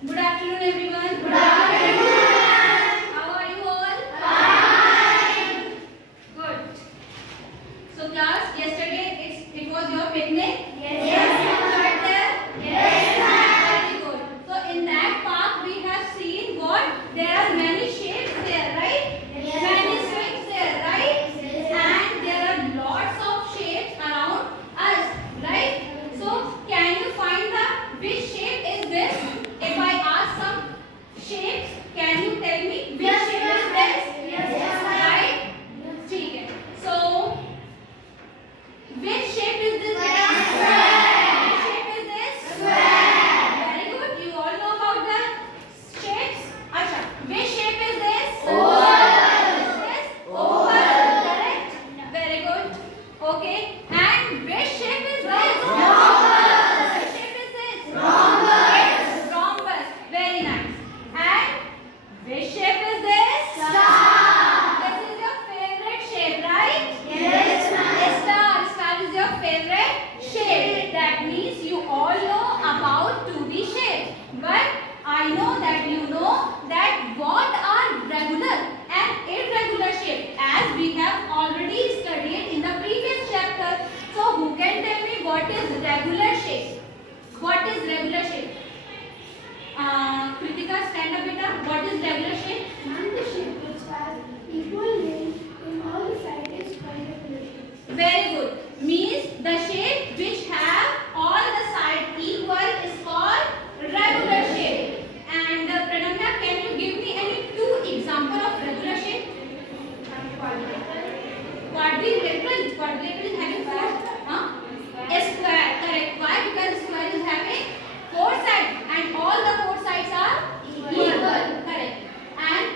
Good afternoon, everyone. Good afternoon. How are you all? Fine. Good. So, class, yesterday it was your picnic. Yes. Right there? Yes. Very good. So, in that park, we have seen what there are many shapes there, right? Yes. Many swings there, right? Yes. And there are lots of shapes around us, right? So, can you find the which shape is this? If I ask some shapes, can you tell me which shape is this? Yes. Right? ठीक है. So, which shape is this? Square. Which shape is this? Square. Very good. You all know about the shapes. अच्छा. Which shape is this? Oval. This is oval. Correct? Very good. Okay. And which shape is this? Rhombus. Which shape is this? Rhombus. Rhombus. Very nice. And which shape is this? Star. This is your favorite shape, right? Yes, ma'am. Star is your favorite shape. That means you all know about 2D shapes. But I know that you know that what are regular and irregular shapes, as we have already studied in the previous chapter. So who can tell me what is regular shape? What is regular shape? Kritika, stand up, beta. What is regular shape? And the shape which has equal length in all the sides is called regular shape. Very good. Means the shape which have all the sides equal is called regular shape. And Pranamya, can you give me any two example of regular shape? Quadrilateral. Quadrilateral is having four. A square. Correct. Why? Because square is having four sides and all the four sides are equal. Correct. And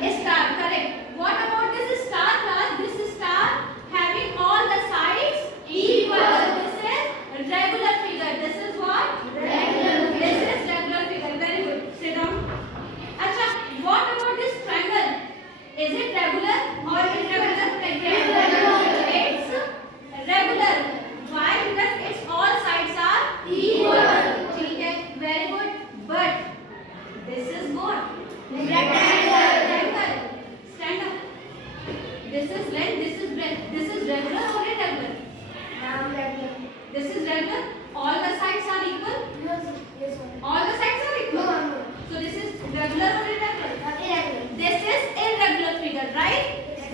a star. Correct. What about this star class? This star having all the sides equal. This is regular figure. This is what? Regular. This is regular figure. Very good. Sit down. Acha, what about this triangle? Is it regular or irregular? It's regular. Why? Because its all sides are equal. ठीक है. Very good. But this is what? Rectangle. Stand up. This is length. This is breadth. This is regular or irregular? Regular. This is regular. All the sides are equal. Yes, sir. All the sides are equal. No. So this is regular or irregular? Irregular. This is irregular figure, right?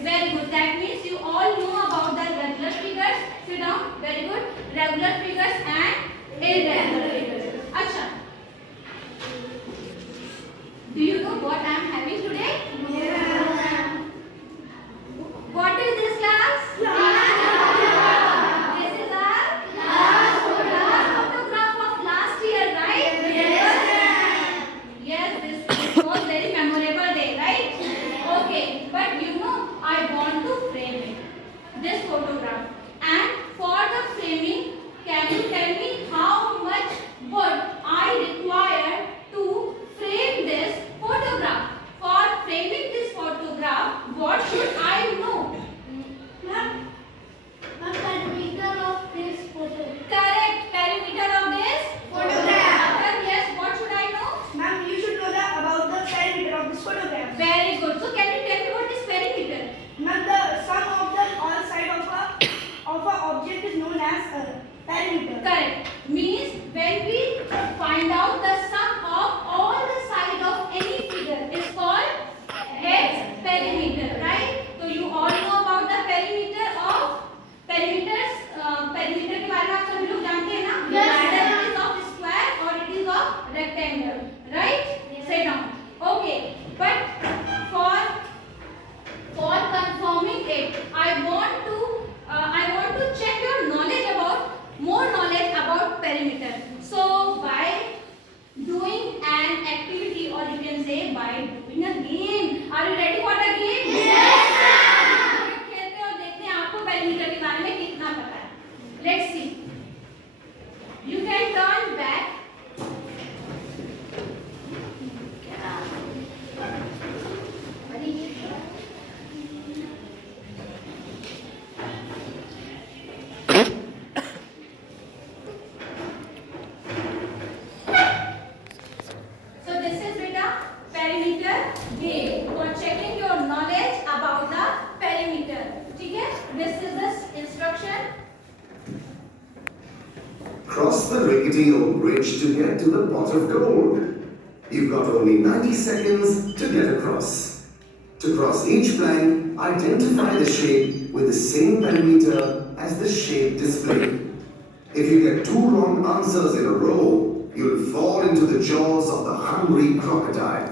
Very good. That means you all know about the regular figures. Sit down. Very good. Regular figures and irregular figures. Acha. Do you know what I am having today? Yeah. What is this class? This is our class photograph of last year, right? Yes, this was very memorable day, right? Okay, but you know, I want to frame it, this photograph. And for the framing, can you tell me how much wood I require to frame this photograph? For framing this photograph, what should I know? Ma'am, perimeter of this photo. Correct, perimeter of this Photograph. Yes, what should I know? Ma'am, you should know about the perimeter of this photograph. Very good. So can you tell me what is perimeter? Ma'am, the sum of the all side of a object is known as perimeter. Correct. Means when we find out the sum of all the side of any figure is called its perimeter, right? So you all know about the perimeter of perimeters. Perimeter के बारे में आप सभी लोग जानते हैं ना? Whether it is of square or it is of rectangle, right? Sit down. Okay. But for confirming it, I want to check your knowledge about more knowledge about perimeter. So by doing an activity, or you can say by doing a game. Are you ready for the game? Yes, sir. खेलते और देखते हैं आपको perimeter के बारे में कितना पता है. Let's see. You can turn back. steel bridge to get to the pot of gold. You've got only 90 seconds to get across. To cross each plank, identify the shape with the same perimeter as the shape displayed. If you get 2 wrong answers in a row, you'll fall into the jaws of the hungry crocodile.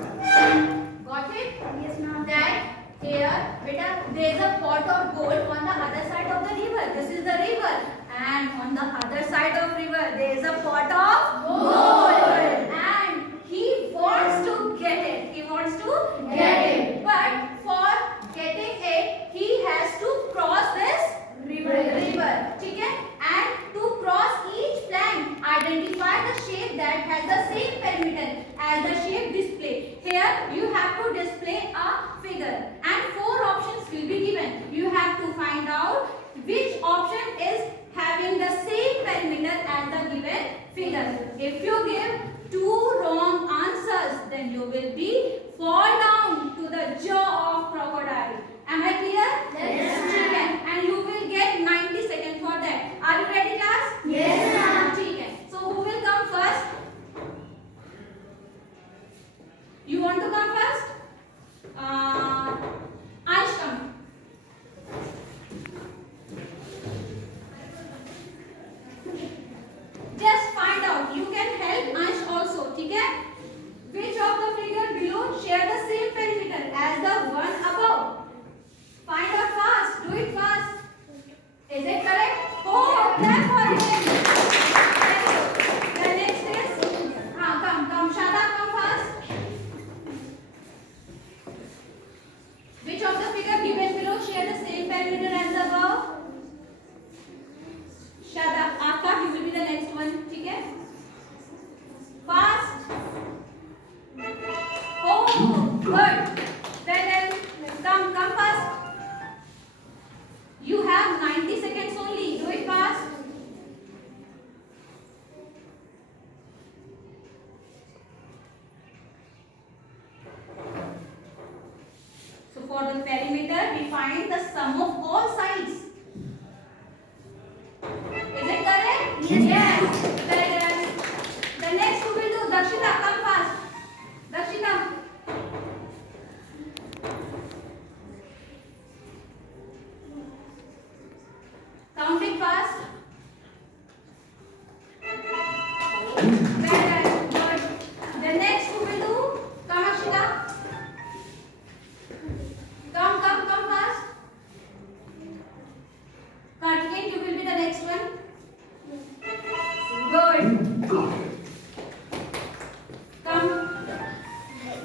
Got it? Yes, ma'am. That here, beta, there is a pot of gold on the other side of the river. This is the river, and on the other side of river, there is a pot of gold. And he wants to get it. He wants to get it. But for getting it, he has to cross this river. Okay? And to cross each plank, identify the shape that has the same perimeter as the shape displayed. Here you have to display a figure and 4 options will be given. You have to find out which option is having the same perimeter as the given figure. If you give 2 wrong answers, then you will be fall down to the jaw of crocodile. Am I clear? Yes, ma'am. And you will get 90 seconds for that. Are you ready, class? Yes, ma'am. Okay. So who will come first? You want to come first? Aish, come. Just find out. You can help Aish also. Okay? Which of the figure below share the same perimeter as the one above? Find out fast. Do it fast. Is it correct? Oh, clap for him. The next is, come, Shada, come fast. Which of the figure given below share the same perimeter as the above? Shada, Aftab, you will be the next one. Okay? Fast. Oh, good. Then come fast. You have 90 seconds only. Do it fast. So for the perimeter, we find the sum of all sides. Is it correct? Yes. Then the next who will do? Dakshita, come fast. Dakshita. Count it fast. Very good. The next who will do? Come, Akshita. Come fast. Karthikeyan, you will be the next one. Good. Come.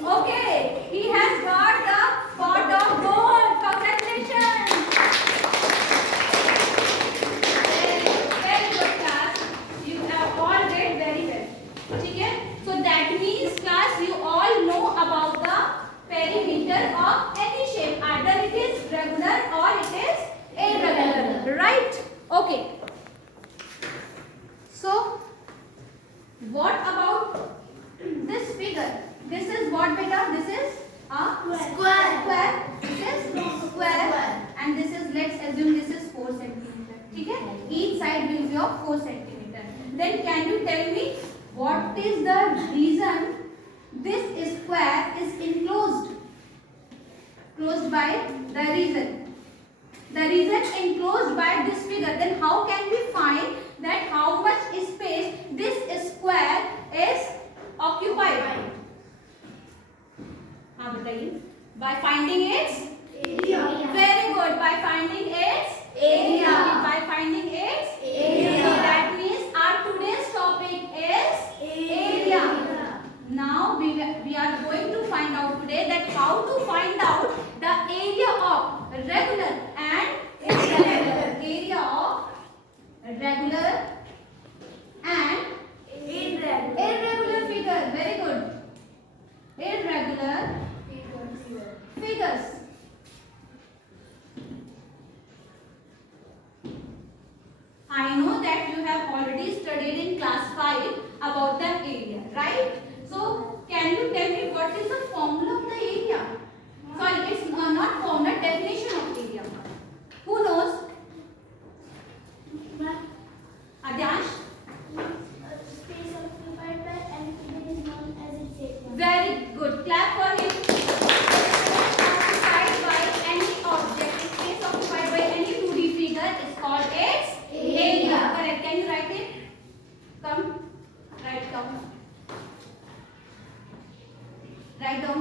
Okay, he has got the pot of gold. Congratulations. Very good, class. You have all did very well. Okay? So that means, class, you all know about the perimeter of any shape. Either it is regular or it is irregular. Right? Okay. So, what about this figure? This is what, beta? This is a square. This is square. And this is, let's assume this is 4 centimeter. Okay? Each side will be of 4 centimeter. Then can you tell me what is the reason this square is enclosed? Closed by the reason. The reason enclosed by this figure. Then how can we find that how much space this square is occupied? By finding its Area. very good. By finding its area. By finding its area. That means our today's topic is area. Now we are going to find out today that how to find out the area of regular and irregular. Area of regular and irregular figure. Very good. Irregular figures. Very good. Clap for him. Occupied by any object, space occupied by any 2D figure is called its area. Correct. Can you write it? Come. Write down. Write down.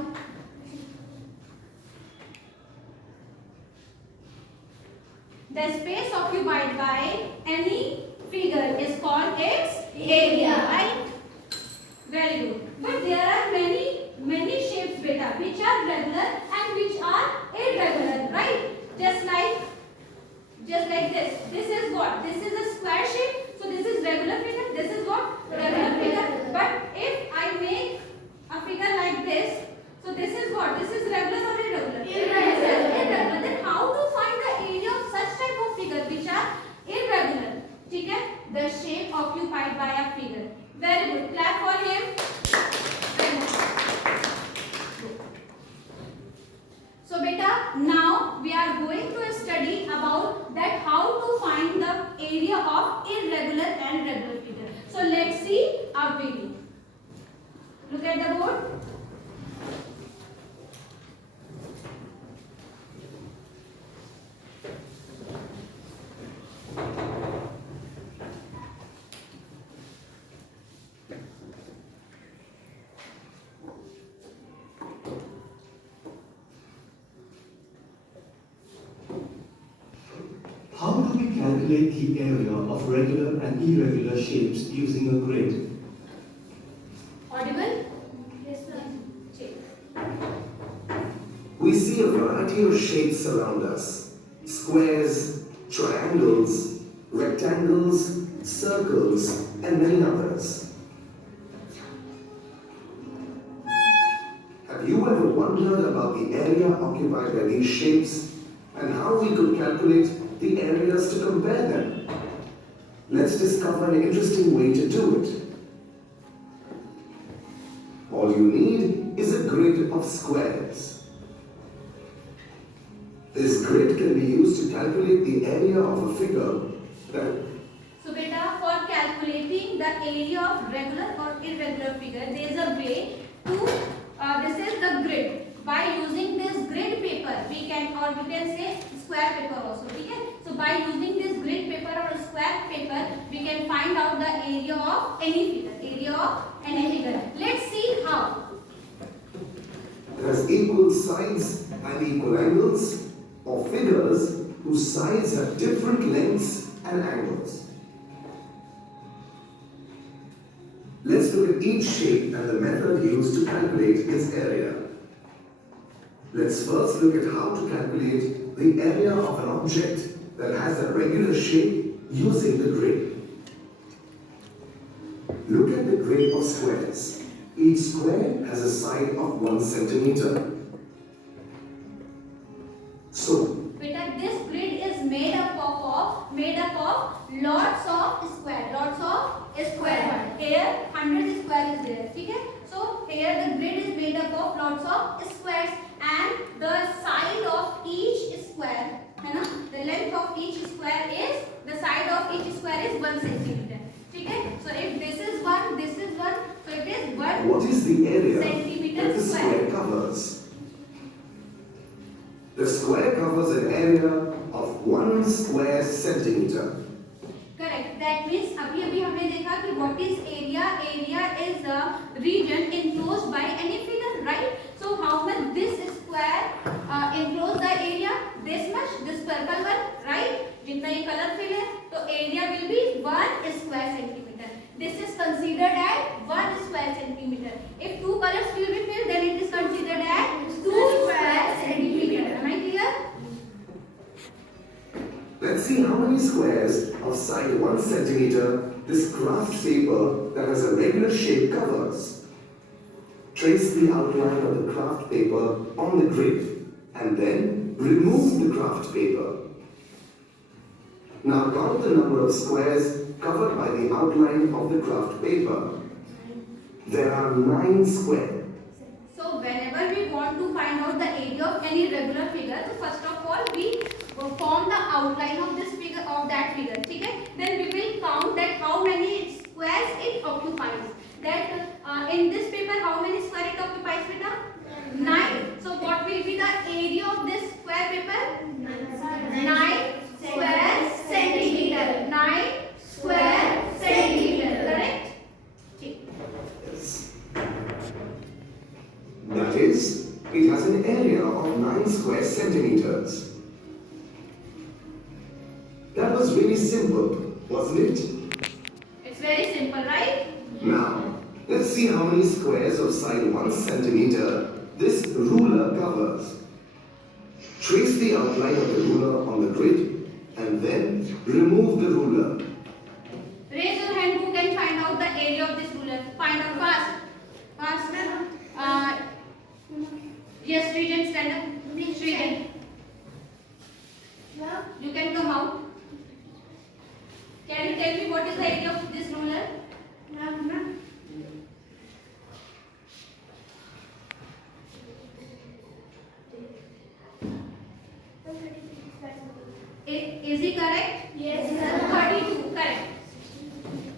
The space occupied by any figure is called its area, right? Very good. But there are many shapes, beta, which are regular and which are irregular, right? Just like this. This is what? This is a square shape. So this is regular figure. This is what? Regular figure. But if I make a figure like this, so this is what? This is regular or irregular? Irregular. Then how to find the area of such type of figure which are irregular? Okay? The shape occupied by a figure. Very good. Clap for him. Very good. So beta, now we are going to study about that how to find the area of irregular and regular figure. So let's see a video. Look at the board. How do we calculate the area of regular and irregular shapes using a grid? Audible? Yes, sir. Check. We see a variety of shapes around us. Squares, triangles, rectangles, circles, and many others. Have you ever wondered about the area occupied by these shapes and how we could calculate the areas to compare them? Let's discover an interesting way to do it. All you need is a grid of squares. This grid can be used to calculate the area of a figure that So beta, for calculating the area of regular or irregular figure, there is a way to, this is the grid. By using this grid paper, we can, or you can say square paper also, okay? So by using this grid paper or square paper, we can find out the area of any figure, Let's see how. it has equal sides and equal angles, or figures whose sides have different lengths and angles. Let's look at each shape and the method used to calculate its area. Let's first look at how to calculate the area of an object that has a regular shape using the grid. Look at the grid of squares. Each square has a side of 1 centimeter. So, Beta, this grid is made up of lots of square. Here 100 square is there. Okay? So here the grid is made up of lots of squares, and the side of each square, the length of each square is, the side of each square is 1 centimeter. Okay? So if this is 1, this is 1, so it is 1 what is the area centimeter that the square covers? The square covers an area of 1 square centimeter. Correct. That means अभी हमने देखा कि what is area? Area is the region enclosed by any figure, right? So how much this square enclose the area? This much. This purple one, right? जितना ये colorful है, तो area will be 1 square centimeter. This is considered as 1 square centimeter. If 2 colors will be filled, then it is considered as 2 square centimeter. Am I clear? Let's see how many squares of side 1 centimeter this craft paper that has a regular shape covers. Trace the outline of the craft paper on the grid and then remove the craft paper. Now count the number of squares covered by the outline of the craft paper. There are 9 squares. So whenever we want to find out the area of any regular figure, so first of all we form the outline of this figure, of that figure. Okay? Then we will count that how many squares it occupies. That In this paper, how many square it occupies, beta? 9. So what will be the area of this square paper? 9 square centimeter. 9 square centimeter. Correct? Okay. Yes. That is, it has an area of 9 square centimeters. That was really simple, wasn't it? It's very simple, right? Now, let's see how many squares of side 1 centimeter this ruler covers. Trace the outline of the ruler on the grid and then remove the ruler. Raise your hand who can find out the area of this ruler. Find out fast. Fast. Yes, Srijan, stand up. Srijan, you can come out. Can you tell me what is the area of this ruler? Is he correct? Yes, 32, correct.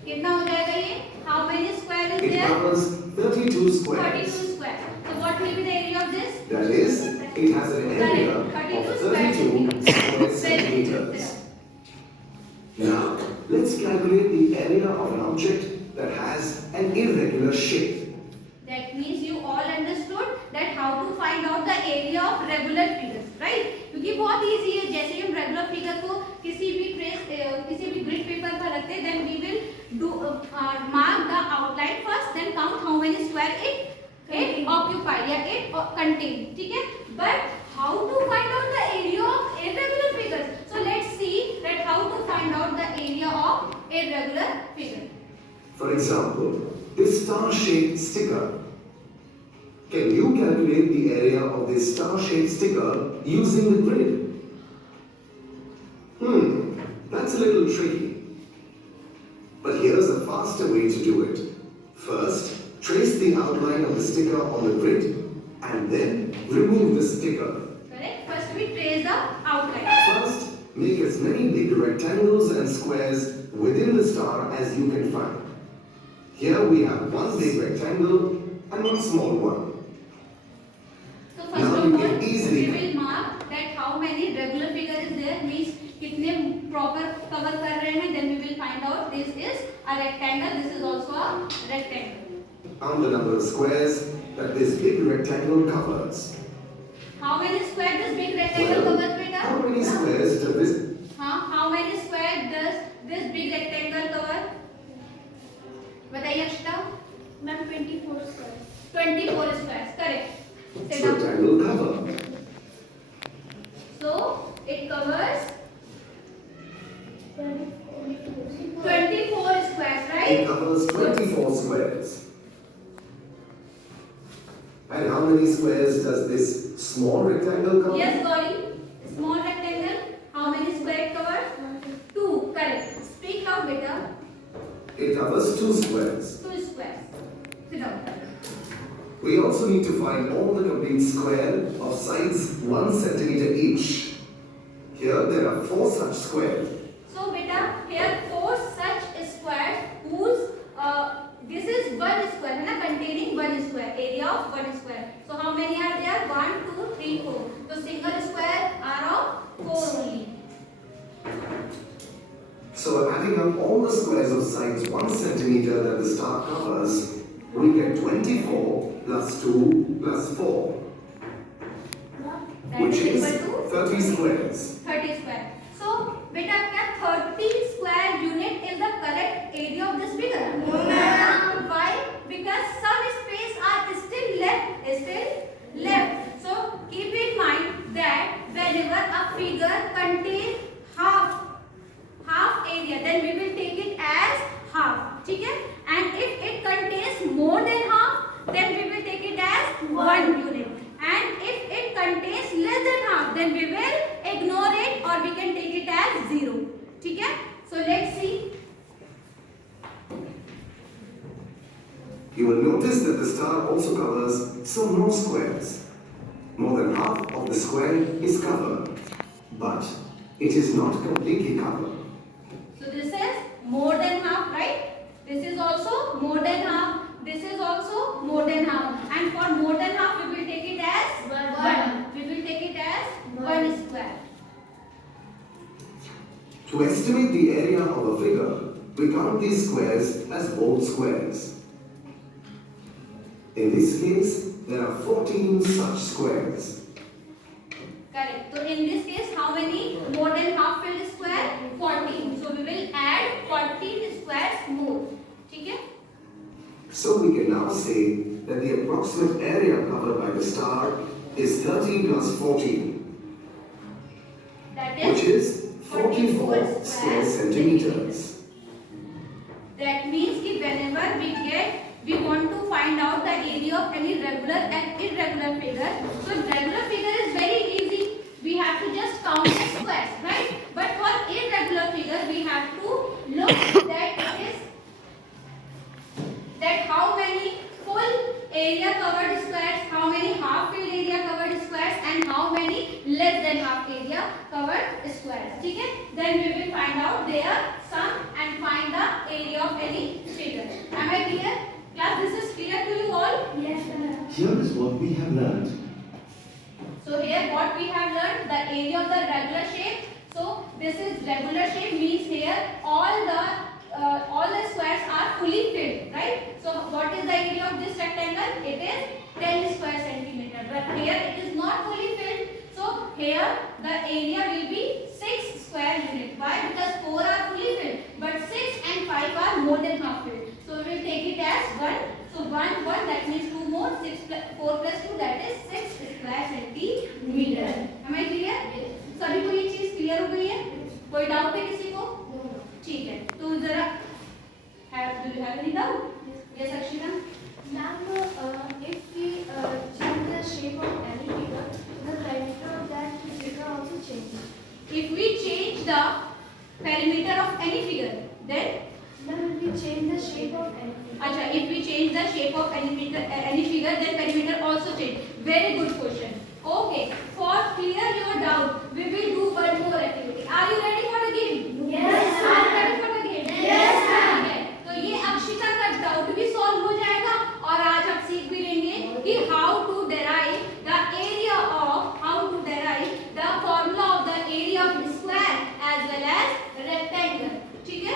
कितना हो जाएगा ये? How many square is It there? covers 32 squares. 32 square. So what will be the area of this? That is, it has an area of 32 square centimeters. Now, let's calculate the area of an object that has an irregular shape. That means you all understood that how to find out the area of regular figures, right? क्योंकि बहुत easy है. जैसे हम regular figure को किसी भी grid paper पर रखते हैं, then we will do mark the outline first, then count how many square it occupy या it contain. ठीक है? But how to find out the area of irregular figures? So let's see that how to find out the area of irregular figure. For example, this star-shaped sticker. Can you calculate the area of this star-shaped sticker using the grid? That's a little tricky. But here's a faster way to do it. First, trace the outline of the sticker on the grid and then remove the sticker. Correct? First we trace the outline. First, make as many big rectangles and squares within the star as you can find. Here we have one big rectangle and one small one. So Now first you of all, can easily- we will mark that how many regular figure is there, means कितने proper cover कर रहे हैं. Then we will find out this is a rectangle, this is also a rectangle. Count the number of squares that this big rectangle covers. How many square does big rectangle Well, cover, beta? how many squares does this? How many square does this big rectangle cover? बताइए अक्षता. 24 square. 24 squares, correct. Sit down. Rectangle cover. So it covers 24 squares, It right? covers 24 squares. And how many squares does this small rectangle cover? Yes, Gauri. Small rectangle. How many square it covers? 2. Correct. Speak loud, beta. It covers 2 squares. 2 squares. Sit down. We also need to find all the complete square of sides 1 centimeter each. Here there are 4 such squares. So, beta, here 4 such squares whose this is 1 square, है ना, containing 1 square, area of 1 square. So, how many are there? 1, 2, 3, 4. So, single square are of 4 only. So adding up all the squares of sides 1 centimeter that the star covers, we get 24 plus 2 plus 4, That which is is equal to 30 squares. 30 square. So, beta, क्या 30 square unit is the correct area of this figure? No, ma'am. Why? Because some space are still left. So, keep in mind that whenever a figure contains half area, then we will take it as half. ठीक है? And if it contains more than half, then we will take it as 1 unit. And if it contains less than half, then we will ignore it or we can take it as 0. ठीक है? So let's see. You will notice that the star also covers some more squares. More than half of the square is covered, but it is not completely covered. So this is more than half, right? This is also more than half. This is also To estimate the area of a figure, we count these squares as whole squares. In this case, there are 14 such squares. Correct. So in this case, how many more than half filled square? 14. So we will add 14 squares more. Okay? So we can now say that the approximate area covered by the star is 30 plus 14, That which is 44 square centimeters. That means कि whenever we want to find out the area of any regular and irregular figure. So regular figure is very easy. We have to just count the squares, right? But for irregular figure, we have to look that how many full area covered squares, how many half filled area covered squares, and how many less than half area covered squares. Okay? Then we will find out their sum and find the area of any figure. Am I clear? Class, this is clear to you all? Yes, sir. Here is what we have learned. So here what we have learned, the area of the regular shape. So this is regular shape, means here all the squares are fully filled, right? So what is the area of this rectangle? It is 10 square centimeter. But here it is not fully filled. So here the area will be 6 square unit. Why? Because 4 are fully filled, but 6 and 5 are more than half filled. So we will take it as 1. So 1, that means 2 more. 4 plus 2, that is 6 square centimeter. Am I clear? सभी को ये चीज clear हो गई है? कोई doubt है किसी को? ठीक है. तो जरा do you have any doubt? Yes, Akshita. Ma'am, if we change the shape of any figure, the perimeter of that figure also changes. If we change the perimeter of any figure, then Ma'am, if we change the shape of any figure. acha, if we change the shape of any figure, then perimeter also change. Very good question. Okay, for clear your doubt, we will do one more activity. Are you ready for the game? Yes, sir. Are you ready for the game? Yes, sir. ठीक है. तो ये अक्षिता का doubt भी solve हो जाएगा और आज आप सीख भी लेंगे कि how to derive the formula of the area of square as well as rectangle. ठीक है?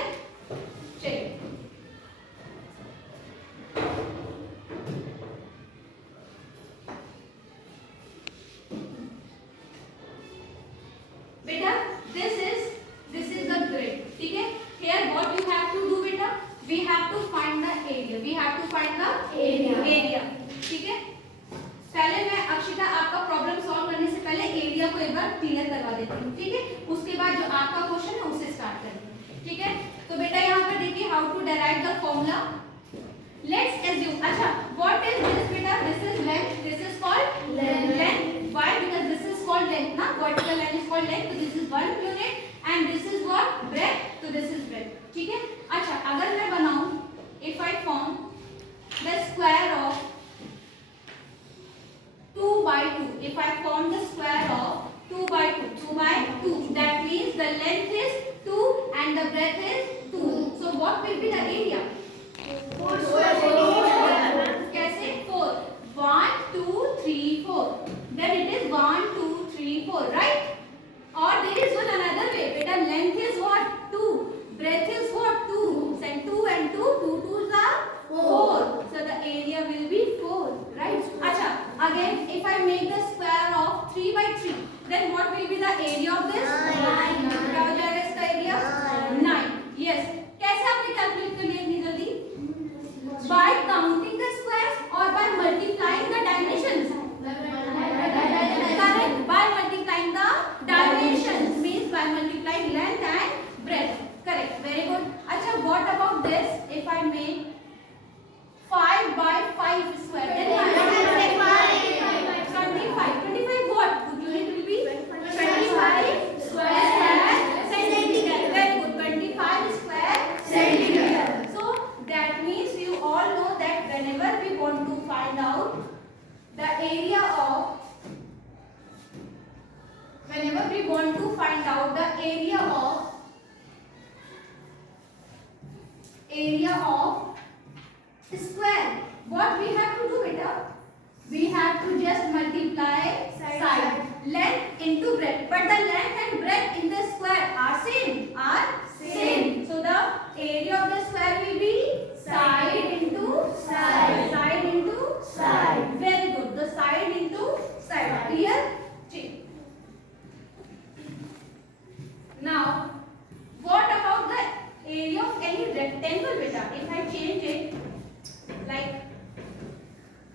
चलिए. बेटा, this is the grid. ठीक है? Here what you have to do बेटा? We have to find the area. We have to find the area. ठीक है? पहले मैं अक्षिता आपका प्रॉब्लम सॉल्व करने से पहले एरिया को एक बार क्लियर करवा देती हूँ. ठीक है? उसके बाद जो आपका क्वेश्चन है उससे स्टार्ट करेंगे. ठीक है? तो बेटा यहाँ पर देखिए how to derive the formula. Let's assume. अच्छा, what is this बेटा? This is length. This is called length. Why? Because this is called length, ना? Vertical line is called length. So this is 1 unit, and this is what? Breadth. So this is breadth. ठीक है? अच्छा, अगर मैं बनाऊँ, if I form the square of 2 by 2. If I form the square of 2 by 2, that means the length is 2 and the breadth is 2. So what will be the area? 4 square centimeter. कैसे? 4. 1, 2, 3, 4. Then it is 1, 2, 3, 4, right? Or there is one another way. Beta, length is what? 2. Breadth is what? 2. And 2 and 2, 2 2s are 4. So the area will be 4, right? Acha, again, if I make the square of 3 by 3, then what will be the area of this? 9. क्या हो जाएगा इसका area? 9. Yes. कैसे आपने calculate कर लिया इतनी जल्दी? By counting the squares or by multiplying the dimensions? Correct. By multiplying the dimensions, means by multiplying length and breadth. Correct. Very good. Acha, what about this? If I make 5 by 5 square, then 25 what? Unit will be 25 square centimeter. Very good. 25 square centimeter. So that means you all know that whenever we want to find out the area of square, what we have to do, beta? we have to just multiply side. Length into breadth. But the length and breadth in the square are same. So the area of the square will be side into side. Side into side. Very good. The side into side. Clear? Okay. Now, what about the area of any rectangle, beta? If I change it, like,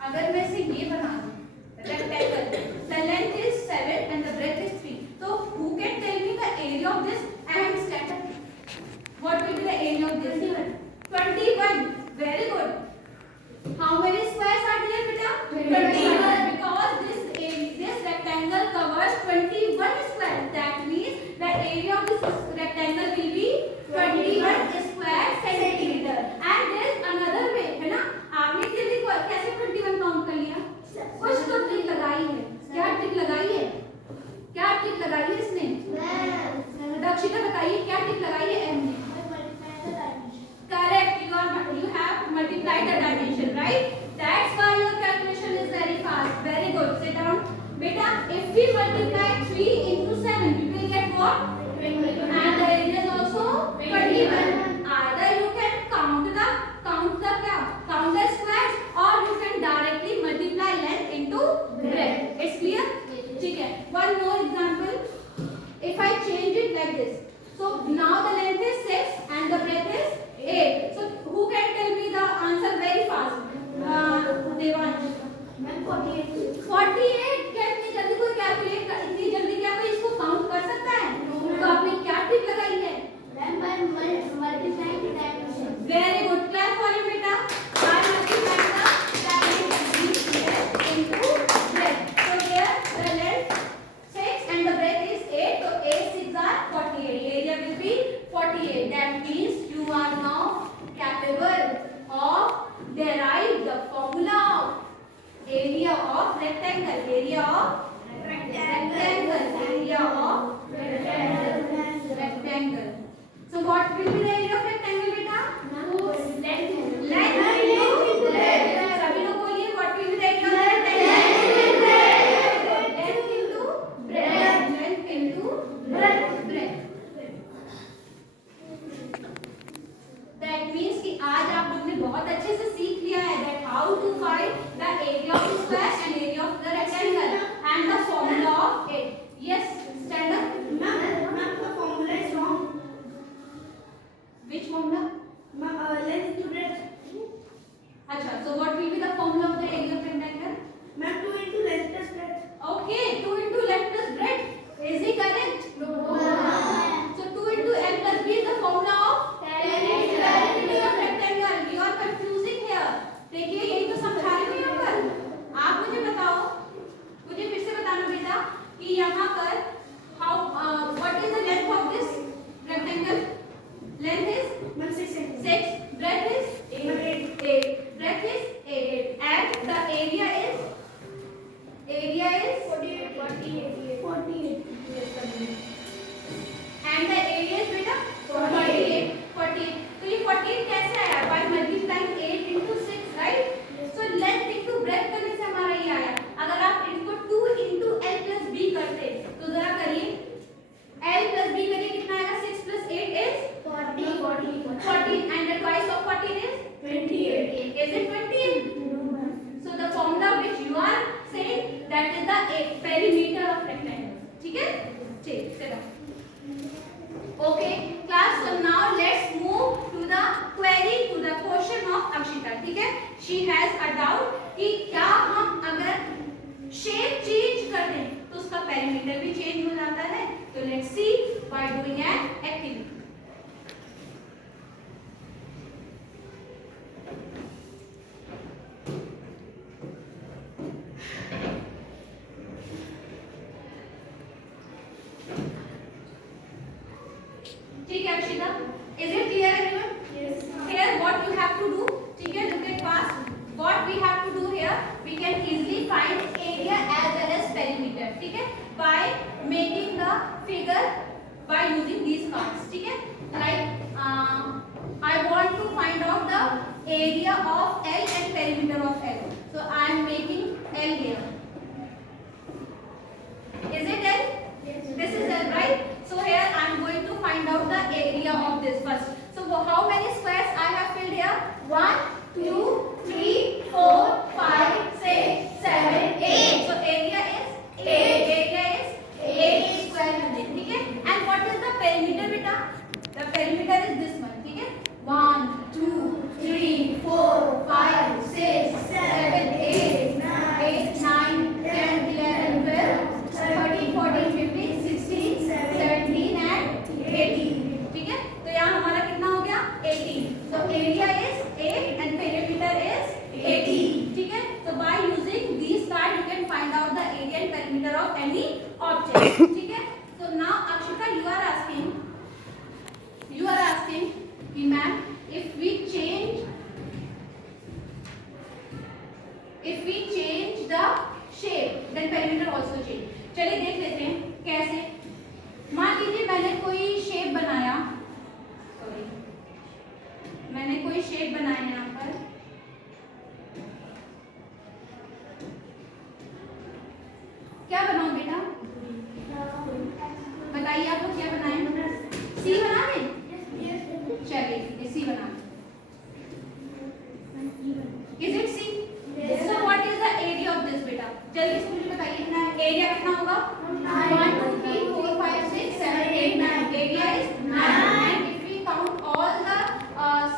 अगर मैं इसे ये बना दूँ rectangle, the length is 7 and the breadth is 3. So, who can tell me the area of this and scatter? What will be the area of this? 21. Very good. How many squares are there, beta? 21. Because this rectangle covers 21 squares. That means the area of this rectangle will be 21 square centimeter. And there is another way, है ना? आपने जल्दी कैसे 21 count कर लिया? कुछ तो trick लगाई है. क्या ट्रिक लगाई है? क्या ट्रिक लगाई है इसने? दक्षिता बताइए क्या ट्रिक लगाई है एम ने? Correct. You have multiplied the dimension, right? That's why your calculation is very fast. Very good. Sit down, beta. If we multiply 3 into 7, we will get what? 21. And the area is also 21. Either you can count the squares, or you can directly multiply length into breadth. It's clear? ठीक है. One more example. If I change it like this, so now the length is 6 and the breadth is 8. So who can tell me the answer very fast? Devansh. 48. क्या इतनी जल्दी कोई calculate कर, इतनी जल्दी क्या कोई इसको काउंट कर सकता है? तो आपने क्या ट्रिक लगाई है? Very good. Clap for him, beta. By multiplying the dimension into breadth. So here the length 6 and the breadth is 8. So 8 6 are 48. Area will be 48. That means you are now capable of derive the formula of area of rectangle. Area of rectangle. Area of rectangle. So what will be the area of rectangle, beta? Length into breadth. सभी लोग बोलिए what will be the area of rectangle? Length into breadth. Length into breadth. That means कि आज आप लोगों ने बहुत अच्छे से सीख लिया है that how to find the area of the square and area of the rectangle and the formula of it. Yes, stand up. Ma'am, the formula is wrong. Which formula? Length into breadth. अच्छा, so what will be the formula of the area of rectangle? Ma'am, 2 into length plus breadth. Okay, 2 into length plus breadth. Is it correct? No. So 2 into l plus b is the formula of area of rectangle. You are confusing here. देखिए यही तो समझा रही हूँ यहाँ पर. आप मुझे बताओ, मुझे फिर से बताना बेटा कि यहाँ पर what is the length of this rectangle? Length is Ma'am, 6 centimeters. 6, breadth is 8. Breadth is 8 and the area is 48. and the area is बेटा 48. तो ये 48 कैसे आया? By multiplying 8 into 6, right? So length into breadth करने से हमारा ये आया. अगर आप इसको 2 into l plus b करते तो जरा करिए. l plus b करिए कितना आएगा? 6 plus 8 is 14 and the twice of 14 is 28. Is it 20? So the formula which you are saying that is the perimeter of rectangle. ठीक है? ठीक. Sit down. Okay, class. So now let's move to the query, to the question of Akshita. ठीक है? She has a doubt कि क्या हम अगर shape change कर दें तो उसका perimeter भी change हो जाता है. तो let's see by doing an activity. ठीक है Akshita, is it clear everyone? Yes. Here what you have to do, ठीक है, look at fast. What we have to do here, we can easily find area as well as perimeter, ठीक है, by making the figure by using these cards, ठीक है. Like I want to find out the area of L and perimeter of L. So I am making L of any object. ठीक है? So now Akshita, you are asking कि ma'am, if we change the shape, then perimeter also change. चलिए देख लेते हैं कैसे. मान लीजिए मैंने कोई शेप बनाया यहाँ पर. क्या बनाऊं बेटा? बताइए आप लोग क्या बनाएं? सी बना दें? चलिए सी बना दें. Is it C? So what is the area of this बेटा? जल्दी से मुझे बताइए. एरिया कितना होगा? 1 2 3 4 5 6 7 8 9. Area is 9. And if we count all the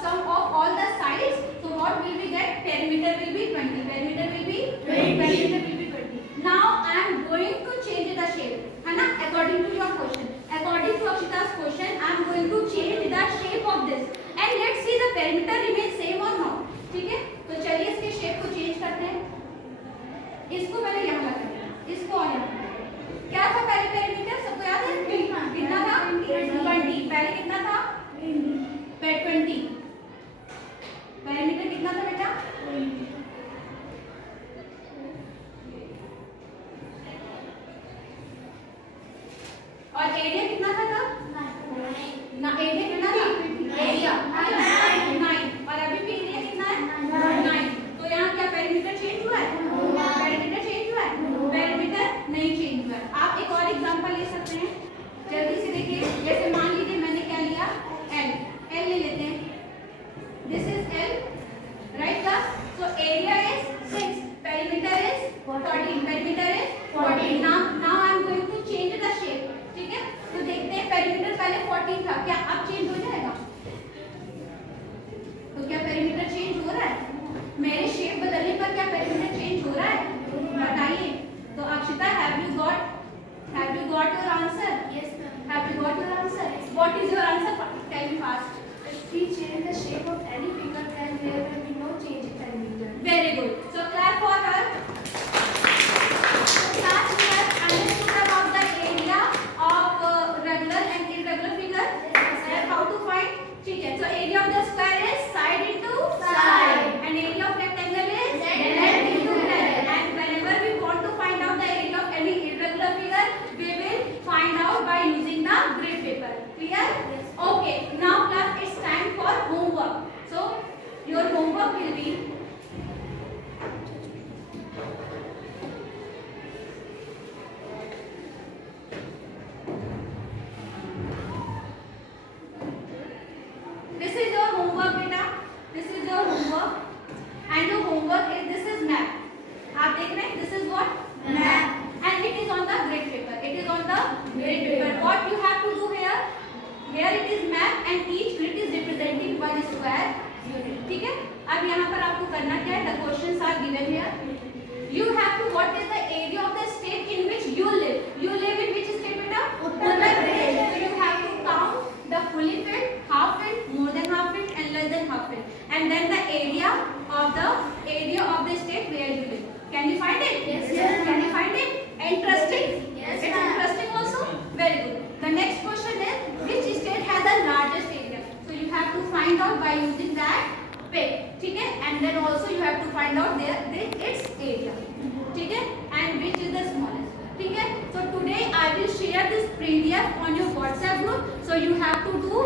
sum of all the sides, so what will we get? Perimeter will be 20. Perimeter will be 20. Now I am going to change the shape. है ना? According to your question. According to Akshita's question, I am going to change the shape of this. And let's see the perimeter remains same or not. ठीक है? तो चलिए इसके shape को change करते हैं. इसको पहले यहाँ लगा देना, इसको और यहाँ. क्या था पहले पेरीमीटर? सबको याद है? कितना था? 20. पहले कितना था? 20. पेरीमीटर कितना था बेटा? और एरिया कितना था तब? ना एरिया कितना था? एरिया 9. और अभी भी एरिया कितना है? 9. तो यहाँ क्या पेरीमीटर चेंज हुआ है? पेरीमीटर चेंज हुआ है? पेरीमीटर नहीं चेंज हुआ है. आप एक और एग्जांपल ले सकते हैं. जल्दी से देखिए. जैसे मान लीजिए मैंने क्या लिया? L ले लेते हैं. This is L, right class? So area is 6, perimeter is 14. Perimeter is 14. Now I am going to change the shape. ठीक है? तो देखते हैं पेरीमीटर पहले 14 था, क्या अब चेंज हो जाएगा? तो क्या पेरीमीटर चेंज हो रहा है? मेरे शेप बदलने पर क्या पेरीमीटर चेंज हो रहा है? बताइए. तो Akshita, have you got your answer? Yes, ma'am. Have you got your answer? What is your answer? Tell me fast. If we change the shape of any figure, then there will be no change in perimeter. Very good. So clap for her. So class we have understood about the area of regular and irregular figure. And how to find? ठीक है. So area of the square is side into side. And area of rectangle is length into length. And whenever we want to find out the area of any irregular figure, we will find out by using the grid paper. Clear? Okay. Now class, it's time for homework. So your homework will be this is your homework beta. This is your homework. And your homework is, this is map. आप देख रहे हैं? This is what? Map. And it is on the grid paper. It is on the grid paper. What you have to do here? Here it is map and each grid is representing one square unit. ठीक है? अब यहाँ पर आपको करना क्या है? The questions are given here. You have to, what is the area of the state in which you live? You live in which state beta? Uttar Pradesh. So you have to count the fully filled, half filled, more than half filled and less than half filled. And then the area of the state where you live. Can you find it? Yes. Can you find it? Interesting? Yes, It's ma'am. interesting also? Very good. The next question is, which state has the largest area? So you have to find out by using that peg. ठीक है? And then also you have to find out its area. ठीक है? And which is the smallest. ठीक है? So today I will share this PDF on your WhatsApp group. So you have to do